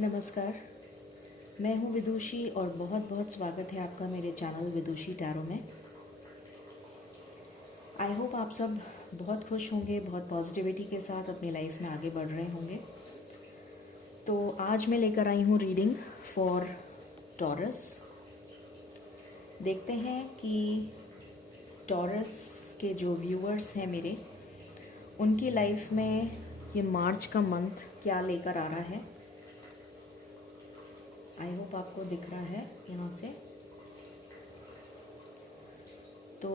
नमस्कार। मैं हूं विदुषी और बहुत बहुत स्वागत है आपका मेरे चैनल विदुषी टैरो में। आई होप आप सब बहुत खुश होंगे, बहुत पॉजिटिविटी के साथ अपनी लाइफ में आगे बढ़ रहे होंगे। तो आज मैं लेकर आई हूं रीडिंग फॉर टॉरस। देखते हैं कि टॉरस के जो व्यूअर्स हैं मेरे, उनकी लाइफ में ये मार्च का मंथ क्या लेकर आ रहा है। आई होप आपको दिख रहा है यहाँ से। तो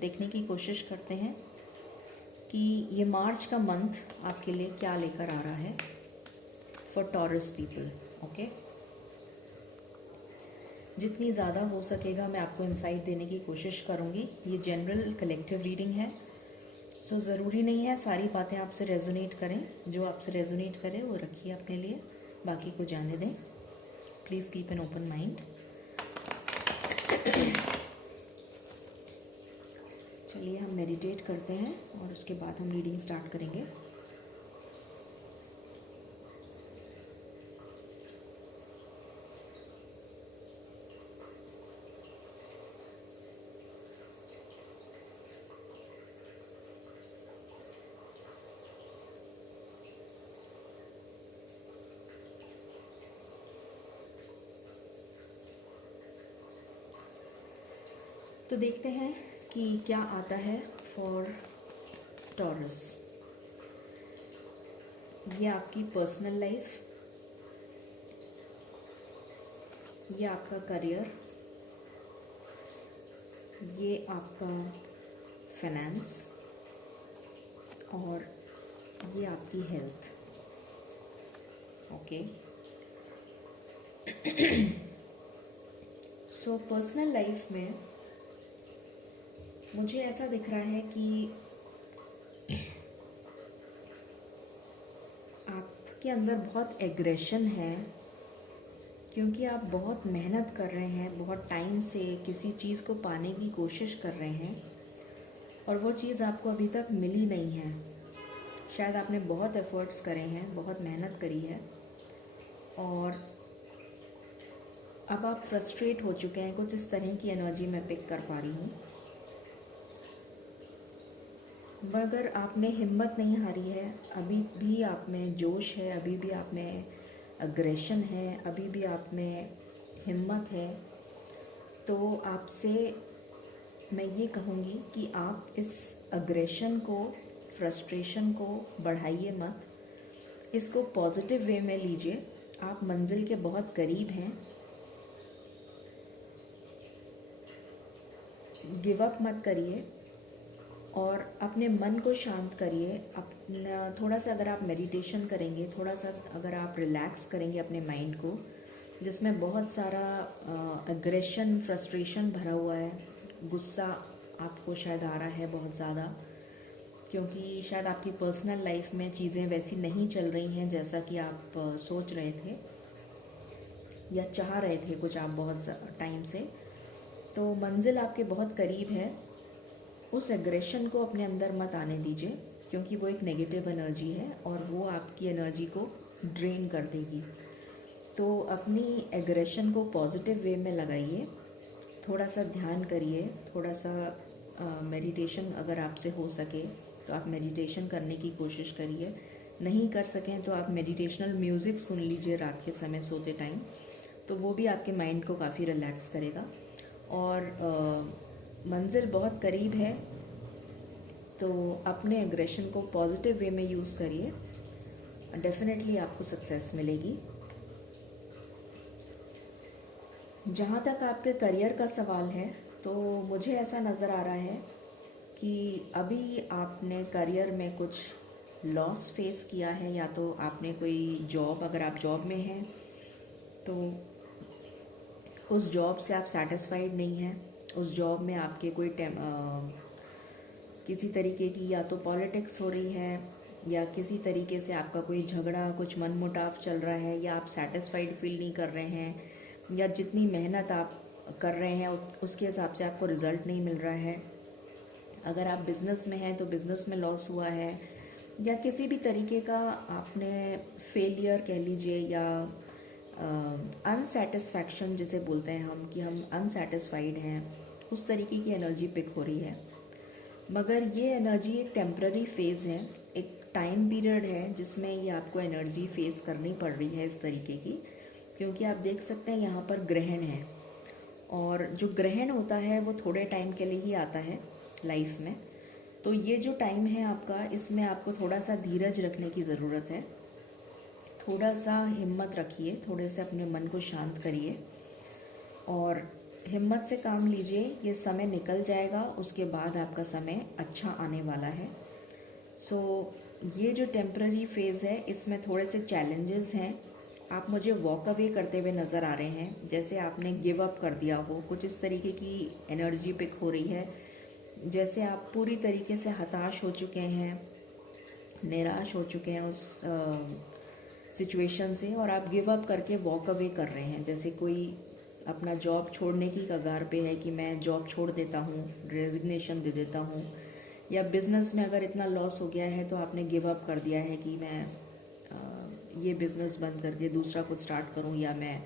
देखने की कोशिश करते हैं कि ये मार्च का मंथ आपके लिए क्या लेकर आ रहा है फॉर टॉरस पीपल। ओके, जितनी ज़्यादा हो सकेगा मैं आपको इंसाइट देने की कोशिश करूँगी। ये जनरल कलेक्टिव रीडिंग है, सो ज़रूरी नहीं है सारी बातें आपसे रेजोनेट करें। जो आपसे रेजोनेट करे वो रखिए अपने लिए, बाकी को जाने दें। Please keep an open mind. चलिए हम मेडिटेट करते हैं और उसके बाद हम रीडिंग स्टार्ट करेंगे। तो देखते हैं कि क्या आता है फॉर टॉरस। ये आपकी पर्सनल लाइफ, ये आपका करियर, ये आपका फाइनेंस और ये आपकी health. Okay, so personal life में मुझे ऐसा दिख रहा है कि आपके अंदर बहुत एग्रेशन है, क्योंकि आप बहुत मेहनत कर रहे हैं, बहुत टाइम से किसी चीज़ को पाने की कोशिश कर रहे हैं और वो चीज़ आपको अभी तक मिली नहीं है। शायद आपने बहुत एफर्ट्स करे हैं, बहुत मेहनत करी है और अब आप फ्रस्ट्रेट हो चुके हैं। कुछ इस तरह की एनर्जी मैं पिक कर पा रही हूँ। मगर आपने हिम्मत नहीं हारी है, अभी भी आप में जोश है, अभी भी आप में अग्रेशन है, अभी भी आप में हिम्मत है। तो आपसे मैं ये कहूँगी कि आप इस अग्रेशन को, फ्रस्ट्रेशन को बढ़ाइए मत, इसको पॉजिटिव वे में लीजिए। आप मंजिल के बहुत करीब हैं। गिव अप मत करिए और अपने मन को शांत करिए। अपना थोड़ा सा अगर आप मेडिटेशन करेंगे, थोड़ा सा अगर आप रिलैक्स करेंगे अपने माइंड को, जिसमें बहुत सारा एग्रेशन, फ्रस्ट्रेशन भरा हुआ है, गुस्सा आपको शायद आ रहा है बहुत ज़्यादा, क्योंकि शायद आपकी पर्सनल लाइफ में चीज़ें वैसी नहीं चल रही हैं जैसा कि आप सोच रहे थे या चाह रहे थे कुछ आप बहुत टाइम से। तो मंजिल आपके बहुत करीब है। उस एग्रेशन को अपने अंदर मत आने दीजिए, क्योंकि वो एक नेगेटिव एनर्जी है और वो आपकी एनर्जी को ड्रेन कर देगी। तो अपनी एग्रेशन को पॉजिटिव वे में लगाइए, थोड़ा सा ध्यान करिए, थोड़ा सा मेडिटेशन अगर आपसे हो सके तो आप मेडिटेशन करने की कोशिश करिए। नहीं कर सकें तो आप मेडिटेशनल म्यूज़िक सुन लीजिए रात के समय सोते टाइम, तो वो भी आपके माइंड को काफ़ी रिलैक्स करेगा। और मंजिल बहुत करीब है, तो अपने एग्रेशन को पॉजिटिव वे में यूज़ करिए, डेफिनेटली आपको सक्सेस मिलेगी। जहाँ तक आपके करियर का सवाल है, तो मुझे ऐसा नज़र आ रहा है कि अभी आपने करियर में कुछ लॉस फेस किया है, या तो आपने कोई जॉब, अगर आप जॉब में हैं तो उस जॉब से आप सेटिस्फाइड नहीं हैं। उस जॉब में आपके कोई किसी तरीके की या तो पॉलिटिक्स हो रही है, या किसी तरीके से आपका कोई झगड़ा, कुछ मनमुटाव चल रहा है, या आप सेटिस्फाइड फील नहीं कर रहे हैं, या जितनी मेहनत आप कर रहे हैं उसके हिसाब से आपको रिज़ल्ट नहीं मिल रहा है। अगर आप बिज़नेस में हैं तो बिज़नेस में लॉस हुआ है, या किसी भी तरीके का आपने फेलियर कह लीजिए या अनसेटिस्फैक्शन जिसे बोलते हैं हम, कि हम अनसेटिस्फाइड हैं, उस तरीके की एनर्जी पिक हो रही है। मगर ये एनर्जी एक टेम्प्ररी फेज़ है, एक टाइम पीरियड है जिसमें ये आपको एनर्जी फेस करनी पड़ रही है इस तरीके की, क्योंकि आप देख सकते हैं यहाँ पर ग्रहण है, और जो ग्रहण होता है वो थोड़े टाइम के लिए ही आता है लाइफ में। तो ये जो टाइम है आपका, इसमें आपको थोड़ा सा धीरज रखने की ज़रूरत है, थोड़ा सा हिम्मत रखिए, थोड़े से अपने मन को शांत करिए और हिम्मत से काम लीजिए। ये समय निकल जाएगा, उसके बाद आपका समय अच्छा आने वाला है। ये जो टेम्प्ररी फेज़ है, इसमें थोड़े से चैलेंजेस हैं। आप मुझे वॉक अवे करते हुए नज़र आ रहे हैं, जैसे आपने गिव अप कर दिया हो, कुछ इस तरीके की एनर्जी पिक हो रही है, जैसे आप पूरी तरीके से हताश हो चुके हैं, निराश हो चुके हैं उस सिचुएशन से, और आप गिव अप करके वॉक अवे कर रहे हैं। जैसे कोई अपना जॉब छोड़ने की कगार पे है कि मैं जॉब छोड़ देता हूँ, रेजिग्नेशन दे देता हूँ, या बिज़नेस में अगर इतना लॉस हो गया है तो आपने गिव अप कर दिया है कि मैं ये बिज़नेस बंद करके दूसरा कुछ स्टार्ट करूँ, या मैं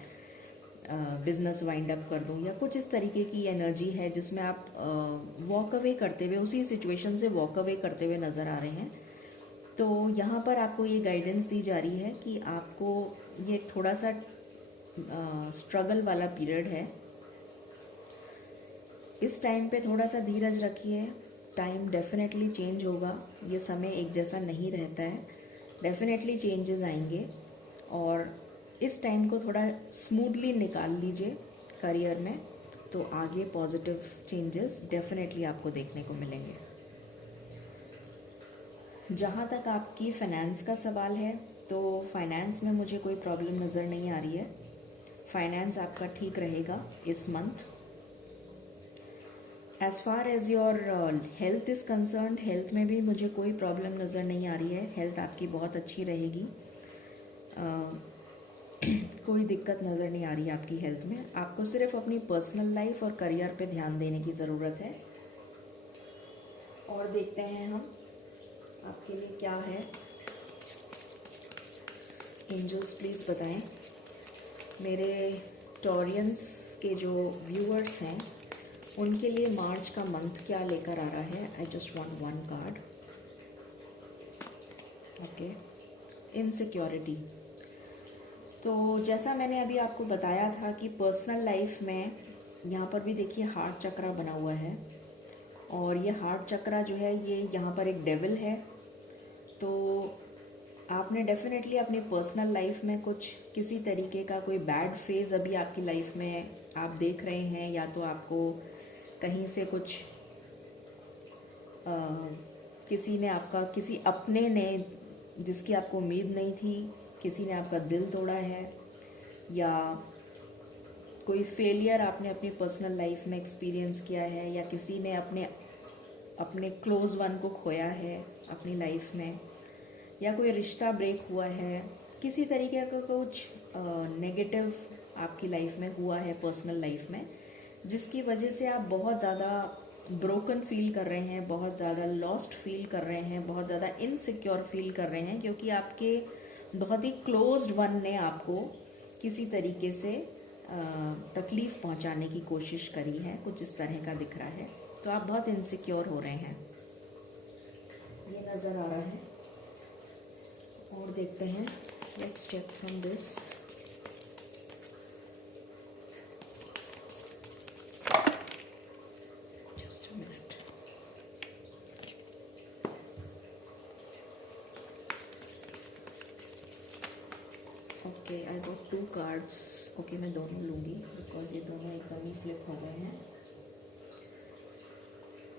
बिज़नेस वाइंड अप कर दूँ, या कुछ इस तरीके की एनर्जी है जिसमें आप वॉक अवे करते हुए, उसी सिचुएशन से वॉक अवे करते हुए नज़र आ रहे हैं। तो यहाँ पर आपको ये गाइडेंस दी जा रही है कि आपको ये थोड़ा सा स्ट्रगल वाला पीरियड है। इस टाइम पे थोड़ा सा धीरज रखिए, टाइम डेफिनेटली चेंज होगा, ये समय एक जैसा नहीं रहता है, डेफिनेटली चेंजेस आएंगे, और इस टाइम को थोड़ा स्मूथली निकाल लीजिए करियर में, तो आगे पॉजिटिव चेंजेस डेफिनेटली आपको देखने को मिलेंगे। जहाँ तक आपकी फाइनेंस का सवाल है, तो फाइनेंस में मुझे कोई प्रॉब्लम नज़र नहीं आ रही है, फाइनेंस आपका ठीक रहेगा इस month. As far as your health is concerned, health में भी मुझे कोई प्रॉब्लम नज़र नहीं आ रही है, हेल्थ आपकी बहुत अच्छी रहेगी, कोई दिक्कत नज़र नहीं आ रही है आपकी हेल्थ में। आपको सिर्फ अपनी पर्सनल लाइफ और करियर पे ध्यान देने की ज़रूरत है। और देखते हैं हम आपके लिए क्या है। एंजल्स प्लीज़ बताएं मेरे टॉरियंस के जो व्यूअर्स हैं उनके लिए मार्च का मंथ क्या लेकर आ रहा है। I just want one card. Okay, insecurity. तो जैसा मैंने अभी आपको बताया था कि पर्सनल लाइफ में यहाँ पर भी देखिए हार्ट चक्रा बना हुआ है, और ये हार्ट चक्रा जो है ये यहाँ पर एक डेविल है। तो आपने डेफिनेटली अपनी पर्सनल लाइफ में कुछ किसी तरीके का कोई बैड फेज़ अभी आपकी लाइफ में आप देख रहे हैं, या तो आपको कहीं से कुछ किसी ने आपका, किसी अपने ने जिसकी आपको उम्मीद नहीं थी, किसी ने आपका दिल तोड़ा है, या कोई फेलियर आपने अपनी पर्सनल लाइफ में एक्सपीरियंस किया है, या किसी ने अपने क्लोज वन को खोया है अपनी लाइफ में, या कोई रिश्ता ब्रेक हुआ है, किसी तरीके का कुछ नेगेटिव आपकी लाइफ में हुआ है पर्सनल लाइफ में, जिसकी वजह से आप बहुत ज़्यादा ब्रोकन फील कर रहे हैं, बहुत ज़्यादा लॉस्ट फील कर रहे हैं, बहुत ज़्यादा इनसिक्योर फील कर रहे हैं, क्योंकि आपके बहुत ही क्लोज्ड वन ने आपको किसी तरीके से तकलीफ़ पहुंचाने की कोशिश करी है, कुछ इस तरह का दिख रहा है। तो आप बहुत इनसिक्योर हो रहे हैं, ये नज़र आ रहा है। और देखते हैं, let's check from this. Just a minute. Okay, I got 2 cards. Okay, मैं दोनों लूँगी बिकॉज ये दोनों एकदम ही फ्लिप हो गए हैं।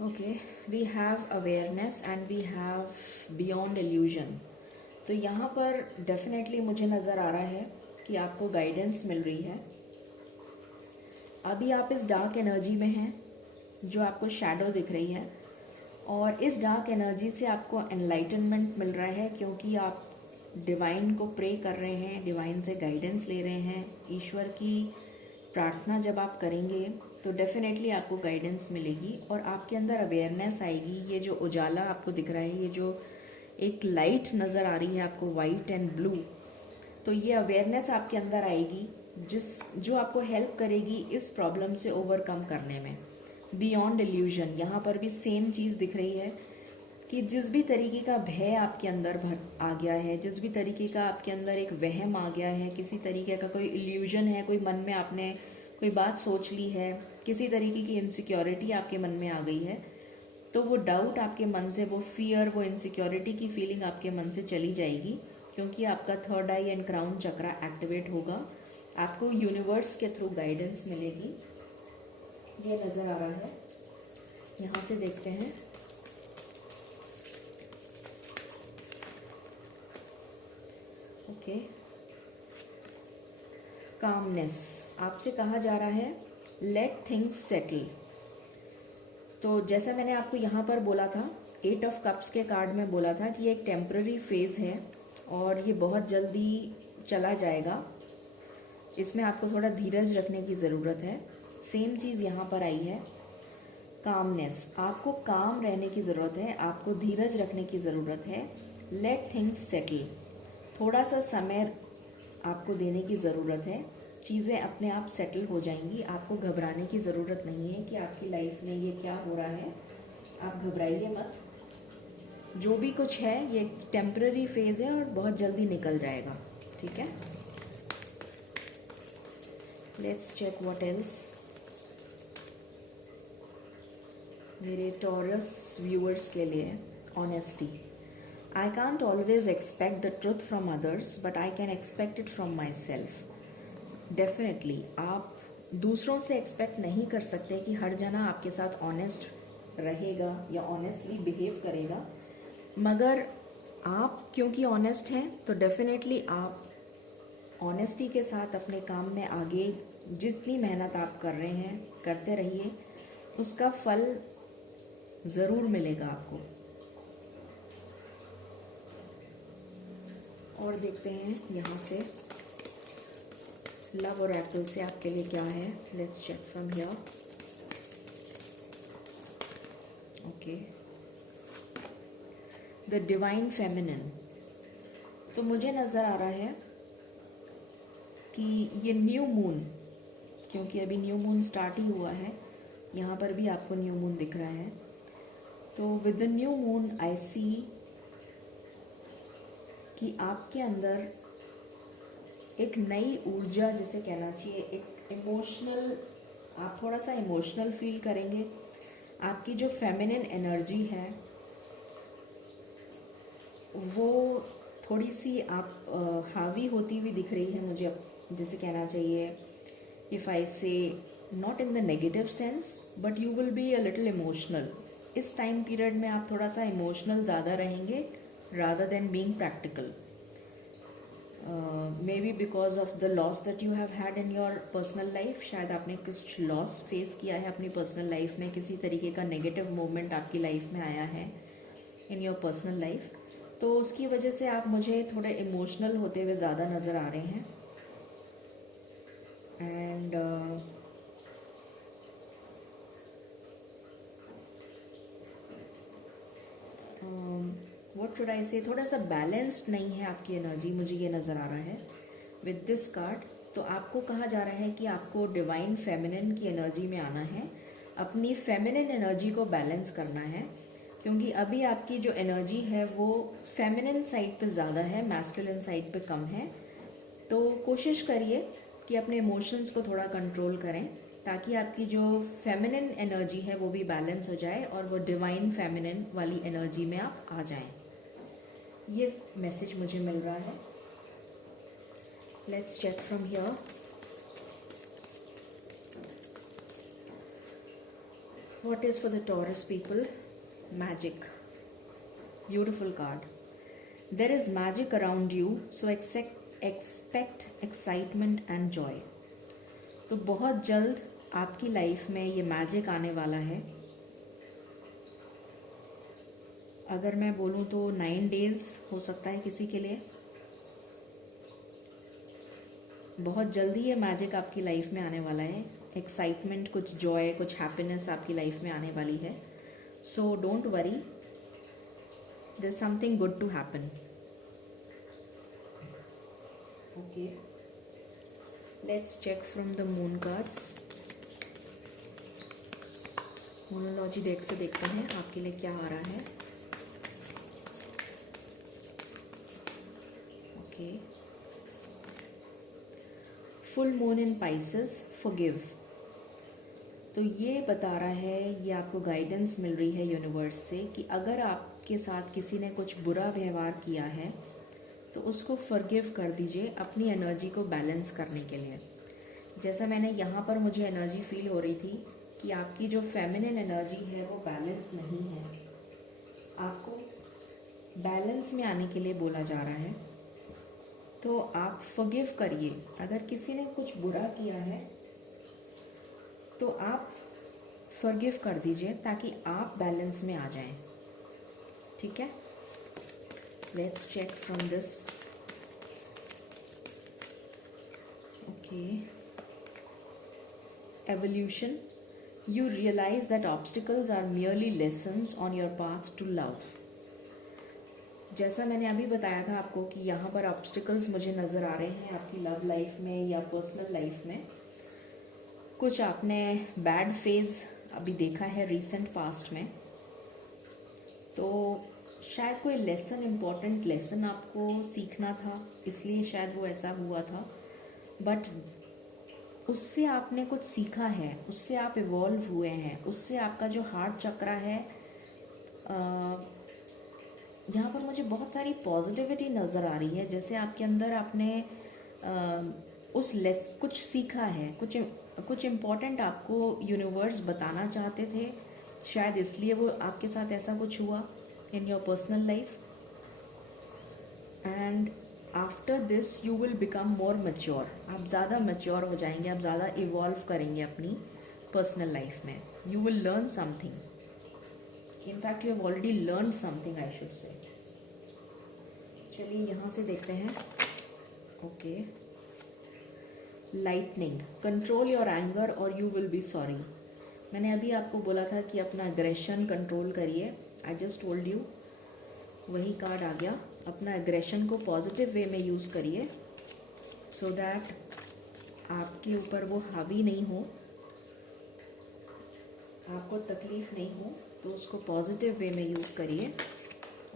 Okay, we have awareness and we have beyond illusion. तो यहाँ पर डेफिनेटली मुझे नज़र आ रहा है कि आपको गाइडेंस मिल रही है। अभी आप इस डार्क एनर्जी में हैं जो आपको शैडो दिख रही है, और इस डार्क एनर्जी से आपको एनलाइटनमेंट मिल रहा है, क्योंकि आप डिवाइन को प्रे कर रहे हैं, डिवाइन से गाइडेंस ले रहे हैं। ईश्वर की प्रार्थना जब आप करेंगे तो डेफिनेटली आपको गाइडेंस मिलेगी और आपके अंदर अवेयरनेस आएगी। ये जो उजाला आपको दिख रहा है, ये जो एक लाइट नज़र आ रही है आपको, वाइट एंड ब्लू, तो ये अवेयरनेस आपके अंदर आएगी जो आपको हेल्प करेगी इस प्रॉब्लम से ओवरकम करने में। बियॉन्ड इल्यूजन, यहाँ पर भी सेम चीज़ दिख रही है कि जिस भी तरीके का भय आपके अंदर भर आ गया है, जिस भी तरीके का आपके अंदर एक वहम आ गया है, किसी तरीके का कोई इल्यूजन है, कोई मन में आपने कोई बात सोच ली है, किसी तरीके की इनसिक्योरिटी आपके मन में आ गई है, तो वो डाउट आपके मन से, वो फियर, वो इनसिक्योरिटी की फीलिंग आपके मन से चली जाएगी, क्योंकि आपका third I and crown chakra activate होगा। आपको यूनिवर्स के थ्रू गाइडेंस मिलेगी, ये नज़र आ रहा है। यहाँ से देखते हैं। ओके, कामनेस, आपसे कहा जा रहा है लेट थिंग्स सेटल। तो जैसा मैंने आपको यहाँ पर बोला था, 8 ऑफ कप्स के कार्ड में बोला था कि ये एक टेम्पररी फेज़ है और ये बहुत जल्दी चला जाएगा। इसमें आपको थोड़ा धीरज रखने की ज़रूरत है। सेम चीज़ यहाँ पर आई है, कामनेस, आपको काम रहने की ज़रूरत है, आपको धीरज रखने की ज़रूरत है। लेट थिंग्स सेटल, थोड़ा सा समय आपको देने की ज़रूरत है, चीज़ें अपने आप सेटल हो जाएंगी। आपको घबराने की ज़रूरत नहीं है कि आपकी लाइफ में ये क्या हो रहा है, आप घबराइए मत। जो भी कुछ है ये टेम्पररी फेज़ है और बहुत जल्दी निकल जाएगा, ठीक है। Let's check what else. मेरे टॉरस व्यूअर्स के लिए honesty, I can't always expect the truth from others, but I can expect it from myself. Definitely, आप दूसरों से एक्सपेक्ट नहीं कर सकते कि हर जना आपके साथ ऑनेस्ट रहेगा या ऑनेस्टली बिहेव करेगा, मगर आप क्योंकि ऑनेस्ट हैं तो डेफिनेटली आप ऑनेस्टी के साथ अपने काम में आगे जितनी मेहनत आप कर रहे हैं करते रहिए, उसका फल ज़रूर मिलेगा आपको। और देखते हैं यहाँ से लव ओरेकल से आपके लिए क्या है। Let's check from here. Okay, the divine feminine, तो मुझे नज़र आ रहा है कि ये न्यू मून, क्योंकि अभी न्यू मून स्टार्ट ही हुआ है, यहाँ पर भी आपको न्यू मून दिख रहा है। तो with the new moon I see कि आपके अंदर एक नई ऊर्जा, जिसे कहना चाहिए एक इमोशनल, आप थोड़ा सा इमोशनल फील करेंगे। आपकी जो फेमिनिन एनर्जी है वो थोड़ी सी आप हावी होती हुई दिख रही है मुझे, जैसे कहना चाहिए, इफ़ आई से not in the negative sense but you will be a little emotional. इस टाइम पीरियड में आप थोड़ा सा इमोशनल ज़्यादा रहेंगे rather than being practical, maybe because of the loss that you have had in your personal life। शायद आपने कुछ लॉस फेस किया है अपनी पर्सनल लाइफ में, किसी तरीके का नेगेटिव मोमेंट आपकी लाइफ में आया है इन योर पर्सनल लाइफ, तो उसकी वजह से आप मुझे थोड़े इमोशनल होते हुए ज़्यादा नज़र आ रहे हैं। एंड व्हाट शुड आई से, थोड़ा सा बैलेंस्ड नहीं है आपकी एनर्जी, मुझे ये नज़र आ रहा है विद दिस कार्ड। तो आपको कहा जा रहा है कि आपको डिवाइन फेमिनिन की एनर्जी में आना है, अपनी फेमिनिन एनर्जी को बैलेंस करना है, क्योंकि अभी आपकी जो एनर्जी है वो फेमिनिन साइड पे ज़्यादा है, मैस्कुलिन साइड पे कम है। तो कोशिश करिए कि अपने इमोशंस को थोड़ा कंट्रोल करें, ताकि आपकी जो फेमिनिन एनर्जी है वो भी बैलेंस हो जाए और वो डिवाइन फेमिनिन वाली एनर्जी में आप आ जाएं। ये मैसेज मुझे मिल रहा है। Let's check from here. What is for the Taurus people? Magic, beautiful card. There is magic around you, so expect excitement and joy. तो बहुत जल्द आपकी लाइफ में ये मैजिक आने वाला है। अगर मैं बोलूँ तो 9 डेज़ हो सकता है किसी के लिए। बहुत जल्दी ये मैजिक आपकी लाइफ में आने वाला है। एक्साइटमेंट, कुछ जॉय, कुछ हैप्पीनेस आपकी लाइफ में आने वाली है। So don't worry, there's something good to happen. Okay, let's check from the moon cards. Moonology deck से देखते हैं आपके लिए क्या आ रहा है. Okay, full moon in Pisces, forgive. तो ये बता रहा है, ये आपको गाइडेंस मिल रही है यूनिवर्स से कि अगर आपके साथ किसी ने कुछ बुरा व्यवहार किया है तो उसको फॉरगिव कर दीजिए अपनी एनर्जी को बैलेंस करने के लिए. जैसा मैंने यहाँ पर मुझे एनर्जी फील हो रही थी कि आपकी जो फेमिनिन एनर्जी है वो बैलेंस नहीं है. आपको बैलेंस में आने के लिए बोला जा रहा है. तो आप फॉरगिव करिए. अगर किसी ने कुछ बुरा किया है तो आप फॉरगिव कर दीजिए ताकि आप बैलेंस में आ जाएं. ठीक है, let's check from this. Okay, evolution. You realize that obstacles are merely lessons on your path to love. जैसा मैंने अभी बताया था आपको कि यहाँ पर ऑब्स्टिकल्स मुझे नज़र आ रहे हैं आपकी लव लाइफ में या पर्सनल लाइफ में. कुछ आपने बैड फेज अभी देखा है रिसेंट पास्ट में, तो शायद कोई लेसन, इम्पोर्टेंट लेसन आपको सीखना था, इसलिए शायद वो ऐसा हुआ था. बट उससे आपने कुछ सीखा है, उससे आप इवॉल्व हुए हैं, उससे आपका जो हार्ट चक्र है, यहाँ पर मुझे बहुत सारी पॉजिटिविटी नज़र आ रही है. जैसे आपके अंदर आपने कुछ सीखा है, कुछ इम्पोर्टेंट आपको यूनिवर्स बताना चाहते थे, शायद इसलिए वो आपके साथ ऐसा कुछ हुआ in your personal life. And after this you will become more mature. आप ज़्यादा मैच्योर हो जाएंगे, आप ज़्यादा इवॉल्व करेंगे अपनी पर्सनल लाइफ में. You will learn something. In fact you have already learn something, I should say. चलिए यहाँ से देखते हैं. Okay, lightning. Control your anger और यू विल बी सॉरी. मैंने अभी आपको बोला था कि अपना एग्रेशन कंट्रोल करिए. आई जस्ट टोल्ड यू, वही कार्ड आ गया. अपना एग्रेशन को पॉजिटिव वे में यूज़ करिए सो दैट आपके ऊपर वो हावी नहीं हो, आपको तकलीफ नहीं हो, तो उसको पॉजिटिव वे में यूज़ करिए.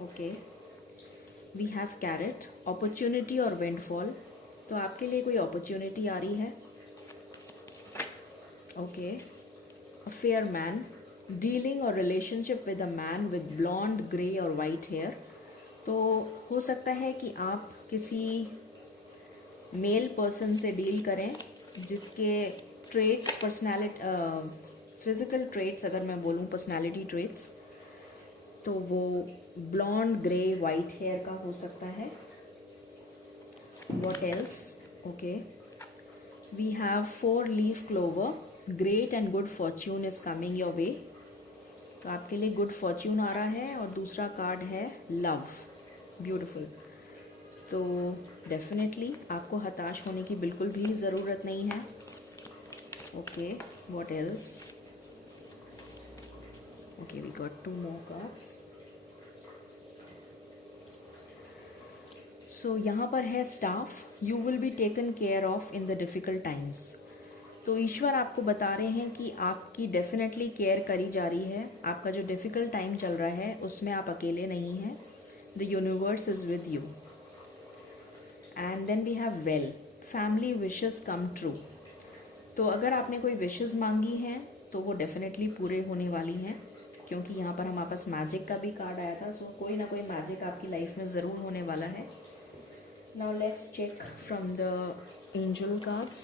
Okay, we have carrot. Opportunity और विंडफॉल. तो आपके लिए कोई अपॉर्चुनिटी आ रही है. Okay, a fair man. Dealing और relationship with a man with blond, grey और वाइट हेयर. तो हो सकता है कि आप किसी मेल पर्सन से डील करें जिसके ट्रेट्स, पर्सनैलिटी, फिजिकल ट्रेट्स, अगर मैं बोलूँ पर्सनैलिटी ट्रेट्स, तो वो ब्लॉन्ड, ग्रे, वाइट हेयर का हो सकता है. What else? Okay, we have 4-leaf clover. Great and good fortune is coming your way. तो आपके लिए गुड फॉर्च्यून आ रहा है. और दूसरा कार्ड है लव. ब्यूटिफुल. तो डेफिनेटली आपको हताश होने की बिल्कुल भी ज़रूरत नहीं है. Okay, what else? Okay, we got 2 more cards. So यहाँ पर है staff. You will be taken care of in the difficult times. तो ईश्वर आपको बता रहे हैं कि आपकी डेफिनेटली केयर करी जा रही है. आपका जो डिफ़िकल्ट टाइम चल रहा है उसमें आप अकेले नहीं हैं. The universe is with you. And then we have well. Family wishes come true. तो अगर आपने कोई विशेस मांगी हैं तो वो डेफिनेटली पूरे होने वाली हैं, क्योंकि यहाँ पर हमारे पास मैजिक का भी कार्ड आया था. सो कोई ना कोई मैजिक आपकी लाइफ में ज़रूर होने वाला है. Now let's check from the angel cards.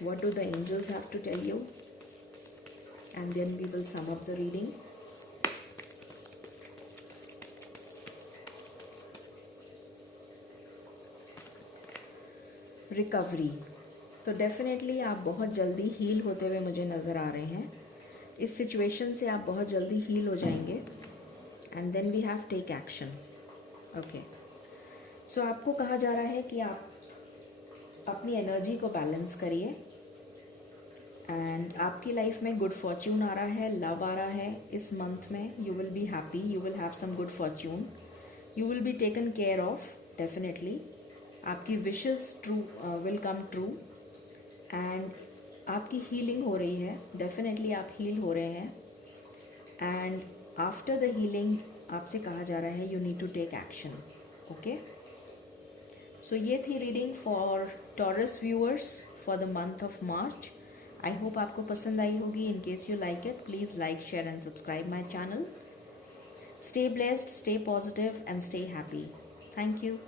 What do the angels have to tell you? And then we will sum up the reading. Recovery. तो डेफिनेटली आप बहुत जल्दी हील होते हुए मुझे नज़र आ रहे हैं. इस सिचुएशन से आप बहुत जल्दी हील हो जाएंगे. And then we have take action. Okay, so आपको कहा जा रहा है कि आप अपनी एनर्जी को बैलेंस करिए एंड आपकी लाइफ में गुड फॉर्च्यून आ रहा है, लव आ रहा है इस मंथ में. You will be happy, you will have some good fortune, you will be taken care of definitely. आपकी wishes will come true. And आपकी हीलिंग हो रही है, डेफिनेटली आप हील हो रहे हैं. एंड आफ्टर द हीलिंग आपसे कहा जा रहा है you need to take action. Okay, so ये थी reading for Taurus viewers for the month of March. I hope आपको पसंद आई होगी. In case you like it, please like, share and subscribe my channel. Stay blessed, stay positive, and stay happy. Thank you.